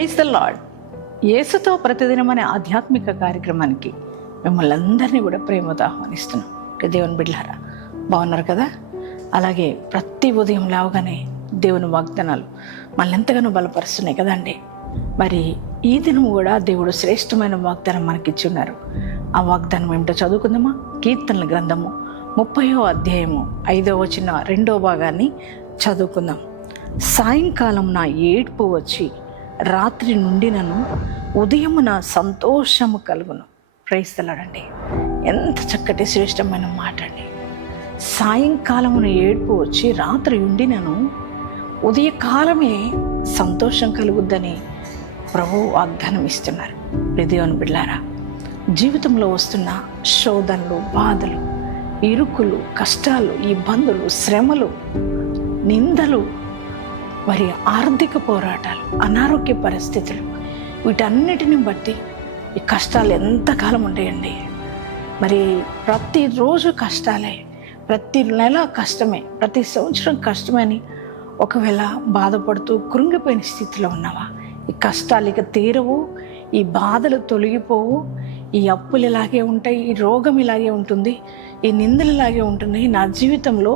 Praise the lord యేసుతో ప్రతిదినం అనే ఆధ్యాత్మిక కార్యక్రమానికి మిమ్మల్ని అందరినీ కూడా ప్రేమతో ఆహ్వానిస్తున్నాం. దేవుని బిడ్లారా బాగున్నారు కదా? అలాగే ప్రతి ఉదయం లేవగానే దేవుని వాగ్దానాలు మనల్ని ఎంతగానో బలపరుస్తున్నాయి కదండి మరి ఈ దినం కూడా దేవుడు శ్రేష్టమైన వాగ్దానం మనకిచ్చి ఉన్నారు ఆ వాగ్దానం ఏమిటో చదువుకుందామా? కీర్తనల గ్రంథము ముప్పయో అధ్యాయము ఐదో వచ్చిన రెండో భాగాన్ని చదువుకుందాం. సాయంకాలం నా ఏడ్పు వచ్చి రాత్రి నుండి నన్ను ఉదయమున సంతోషము కలుగును. ప్రైస్తలాడండి ఎంత చక్కటి శ్రేష్టమైన మాట అండి. సాయంకాలమున ఏడుపు వచ్చి రాత్రి ఉండి నన్ను ఉదయకాలమే సంతోషం కలుగుద్దని ప్రభు వాగ్దానం ఇస్తున్నారు. ప్రదేవన్ బిడ్లారా జీవితంలో వస్తున్న శోధనలు బాధలు ఇరుకులు కష్టాలు ఇబ్బందులు శ్రమలు నిందలు మరి ఆర్థిక పోరాటాలు అనారోగ్య పరిస్థితులు వీటన్నిటిని బట్టి ఈ కష్టాలు ఎంతకాలం ఉంటాయండి మరి ప్రతిరోజు కష్టాలే ప్రతి నెల కష్టమే ప్రతి సంవత్సరం కష్టమని ఒకవేళ బాధపడుతూ కృంగిపోయిన స్థితిలో ఉన్నావా? ఈ కష్టాలు ఇక తీరవు ఈ బాధలు తొలగిపోవు ఈ అప్పులు ఇలాగే ఉంటాయి ఈ రోగం ఇలాగే ఉంటుంది ఈ నిందలు ఇలాగే ఉంటుంది నా జీవితంలో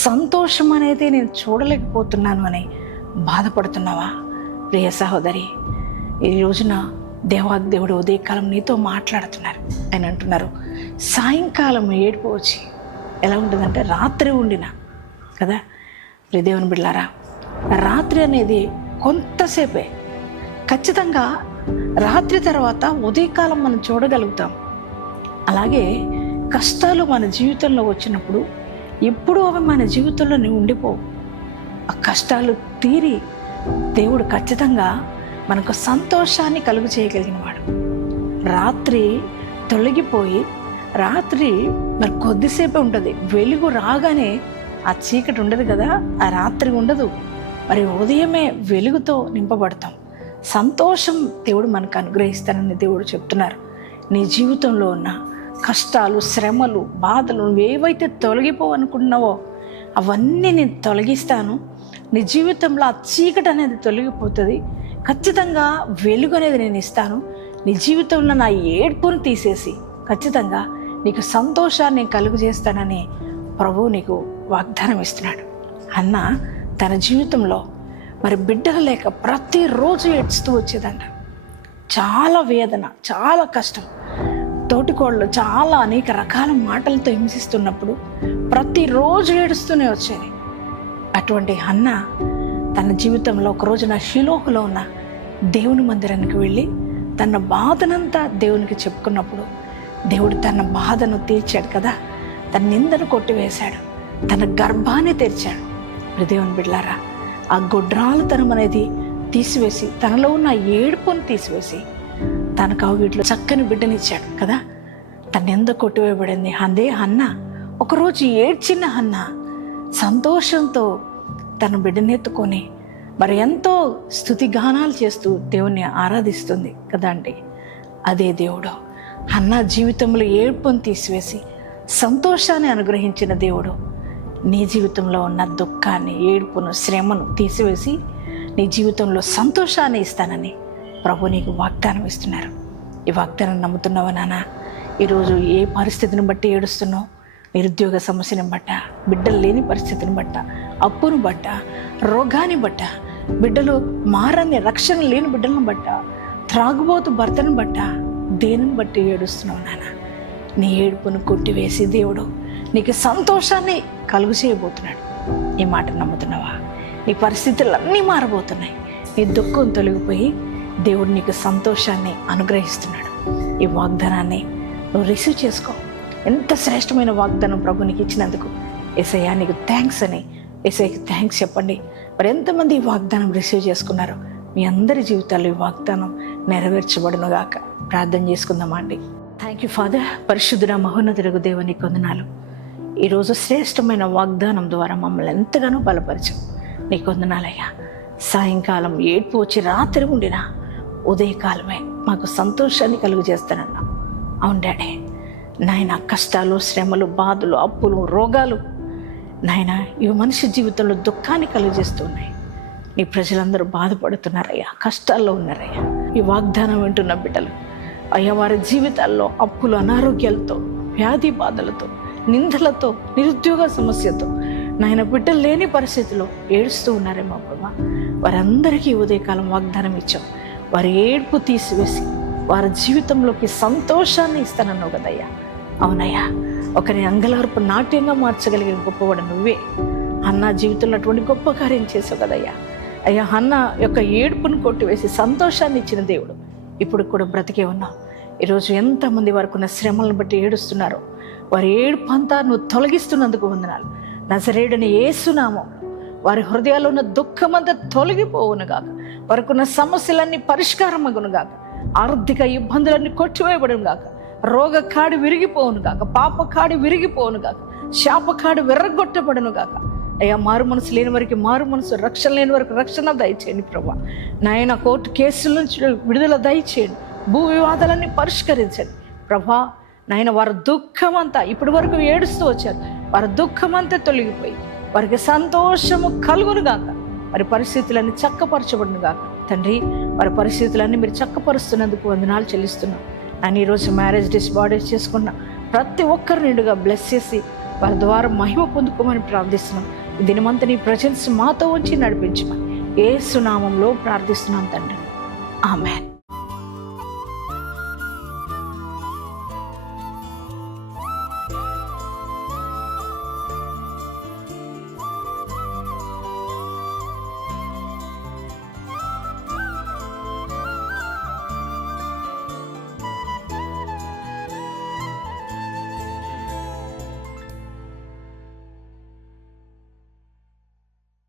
సంతోషం అనేది నేను చూడలేకపోతున్నాను అని బాధపడుతున్నావా? ప్రియ సహోదరి ఈ రోజున దేవాదేవుడు ఉదయకాలం నీతో మాట్లాడుతున్నారు. ఆయన అంటున్నారు సాయంకాలం ఏడుపు వచ్చి ఎలా ఉంటుందంటే రాత్రి ఉండిన. కదా? ప్రియ దేవుని బిడ్డారా రాత్రి అనేది కొంతసేపే. ఖచ్చితంగా రాత్రి తర్వాత ఉదయకాలం మనం చూడగలుగుతాం. అలాగే కష్టాలు మన జీవితంలో వచ్చినప్పుడు ఎప్పుడూ అవి మన జీవితంలో ఉండిపోవు. ఆ కష్టాలు తీరి దేవుడు ఖచ్చితంగా మనకు సంతోషాన్ని కలుగు చేయగలిగినవాడు రాత్రి తొలగిపోయి రాత్రి మరి కొద్దిసేపే ఉంటుంది. వెలుగు రాగానే ఆ చీకటి ఉండదు కదా ఆ రాత్రి ఉండదు. మరి ఉదయమే వెలుగుతో నింపబడతాం. సంతోషం దేవుడు మనకు అనుగ్రహిస్తానని దేవుడు చెప్తున్నారు. నీ జీవితంలో ఉన్న కష్టాలు శ్రమలు బాధలు నువ్వేవైతే తొలగిపోవనుకుంటున్నావో అవన్నీ నేను తొలగిస్తాను. నీ జీవితంలో ఆ చీకటి అనేది తొలగిపోతుంది. ఖచ్చితంగా వెలుగు అనేది నేను ఇస్తాను. నీ జీవితంలో నా ఏడ్పును తీసేసి ఖచ్చితంగా నీకు సంతోషాన్ని కలుగు చేస్తానని ప్రభు నీకు వాగ్దానం ఇస్తున్నాడు. అన్న తన జీవితంలో మరి బిడ్డలు లేక ప్రతిరోజు ఏడ్చుతూ వచ్చేదంట. చాలా వేదన చాలా కష్టం. తోటికోళ్ళు చాలా అనేక రకాల మాటలతో హింసిస్తున్నప్పుడు ప్రతిరోజు ఏడుస్తూనే వచ్చేది. అటువంటి అన్న తన జీవితంలో ఒక రోజున షిలోకులో ఉన్న దేవుని మందిరానికి వెళ్ళి తన బాధనంతా దేవునికి చెప్పుకున్నప్పుడు దేవుడు తన బాధను తీర్చాడు కదా. తన నిందను కొట్టివేశాడు. తన గర్భాన్ని తెరిచాడు. దేవుని బిడ్లారా ఆ గొడ్రాలతనం అనేది తీసివేసి తనలో ఉన్న ఏడుపును తీసివేసి తనకు ఆ వీటిలో చక్కని బిడ్డనిచ్చాడు కదా. తన ఎంత కొట్టివేయబడింది. అదే అన్న ఒకరోజు ఏడ్చిన అన్న సంతోషంతో తన బిడ్డనెత్తుకొని మరి ఎంతో స్థుతిగానాలు చేస్తూ దేవుణ్ణి ఆరాధిస్తుంది కదా అండి. అదే దేవుడు. అన్న జీవితంలో ఏడుపును తీసివేసి సంతోషాన్ని అనుగ్రహించిన దేవుడు. నీ జీవితంలో ఉన్న దుఃఖాన్ని ఏడుపును శ్రమను తీసివేసి నీ జీవితంలో సంతోషాన్ని ఇస్తానని ప్రభు నీకు వాగ్దానం ఇస్తున్నారు. ఈ వాగ్దానం నమ్ముతున్నావా నానా? ఈరోజు ఏ పరిస్థితిని బట్టి ఏడుస్తున్నావు? నిరుద్యోగ సమస్యని బట్ట బిడ్డలు లేని పరిస్థితిని బట్ట అప్పును బట్ట రోగాన్ని బట్ట బిడ్డలు మారని రక్షణ లేని బిడ్డలను బట్ట త్రాగుబోతు భర్తను బట్ట దేనిని బట్టి ఏడుస్తున్నావు నాన్న నీ ఏడుపును కొట్టివేసి దేవుడు నీకు సంతోషాన్ని కలుగు చేయబోతున్నాడు. ఈ మాట నమ్ముతున్నావా? నీ పరిస్థితులన్నీ మారబోతున్నాయి. నీ దుఃఖం తొలగిపోయి దేవుడు నీకు సంతోషాన్ని అనుగ్రహిస్తున్నాడు. ఈ వాగ్దానాన్ని నువ్వు రిసీవ్ చేసుకో. ఎంత శ్రేష్టమైన వాగ్దానం ప్రభు నీకు ఇచ్చినందుకు. ఎసయ్యా నీకు థ్యాంక్స్ అని. ఎస్ఐకి థ్యాంక్స్ చెప్పండి. మరి ఎంతమంది ఈ వాగ్దానం రిసీవ్ చేసుకున్నారు? మీ అందరి జీవితాల్లో ఈ వాగ్దానం నెరవేర్చబడును గాక. ప్రార్థన చేసుకుందామా అండి. థ్యాంక్ యూ ఫాదర్ పరిశుద్ధుడ మహోన్నతులకు దేవుని కొందనాలు ఈరోజు శ్రేష్టమైన వాగ్దానం ద్వారా మమ్మల్ని ఎంతగానో బలపరచం నీ కొందనాలయ్యా సాయంకాలం ఏడ్పు వచ్చి రాత్రి ఉండినా ఉదయకాలమే మాకు సంతోషాన్ని కలుగు చేస్తానన్నా అవును డాడీ. నాయన కష్టాలు శ్రమలు బాధలు అప్పులు రోగాలు నాయన ఇవి మనిషి జీవితంలో దుఃఖాన్ని కలుగజేస్తున్నాయి. నీ ప్రజలందరూ బాధపడుతున్నారయ్యా కష్టాల్లో ఉన్నారయ్యా. ఈ వాగ్దానం వింటున్న బిడ్డలు అయ్యా వారి జీవితాల్లో అప్పులు అనారోగ్యాలతో వ్యాధి బాధలతో నిందలతో నిరుద్యోగ సమస్యతో నాయన బిడ్డలు లేని పరిస్థితిలో ఏడుస్తూ ఉన్నారేమో ప్రభా. వారందరికీ ఉదయకాలం వాగ్దానం ఇచ్చాం. వారి ఏడుపు తీసివేసి వారి జీవితంలోకి సంతోషాన్ని ఇస్తానన్నావు కదయ్యా. అవునయ్యా. ఒకరి అంగలార్పు నాట్యంగా మార్చగలిగిన గొప్పవాడు నువ్వే. అన్న జీవితంలో అటువంటి గొప్ప కార్యం చేసావు కదయ్యా. అయ్యా అన్న యొక్క ఏడుపును కొట్టివేసి సంతోషాన్ని ఇచ్చిన దేవుడు. ఇప్పుడు కూడా బ్రతికే ఉన్నావు. ఈరోజు ఎంతమంది వారికి ఉన్న శ్రమలను బట్టి ఏడుస్తున్నారో. వారి ఏడుపు అంతా నువ్వు తొలగిస్తున్నందుకు వందనాలు. నజరేడని ఏసునామం వారి హృదయాల్లో ఉన్న దుఃఖమంతా తొలగిపోవునుగాక. వారికి ఉన్న సమస్యలన్నీ పరిష్కారమగునుగాక. ఆర్థిక ఇబ్బందులన్నీ కొట్టివేయబడును రోగకాడు విరిగిపోవును కాక పాపకాడు విరిగిపోవును కాక శాపకాడు విర్రగొట్టబడును కాక అయ్యా మారు మనసు లేని వారికి మారు మనసు రక్షణ లేని వారికి రక్షణ దయచేయండి ప్రభా. నాయన కోర్టు కేసుల నుంచి విడుదల దయచేయండి భూ వివాదాలన్నీ పరిష్కరించండి. ప్రభా నాయన వారి దుఃఖం అంతా ఇప్పటి వరకు ఏడుస్తూ వచ్చారు. వారి దుఃఖం అంతా తొలగిపోయి వారికి సంతోషము కలుగును గాక. వారి పరిస్థితులన్నీ చక్కపరచబడును గాక. తండ్రి వారి పరిస్థితులన్నీ మీరు చక్కపరుస్తున్నందుకు వందనాలు చెల్లిస్తున్నాం. నేను ఈరోజు మ్యారేజ్ డేస్ చేసుకున్న ప్రతి ఒక్కరు నిండుగా బ్లెస్ చేసి వారి ద్వారా మహిమ పొందుకోమని ప్రార్థిస్తున్నాం. ఈ దినమంతా నీ ప్రజెన్స్ మాతో వచ్చి నడిపించమని ఏ సునామంలో ప్రార్థిస్తున్నాం తండ్రి. ఆమెన్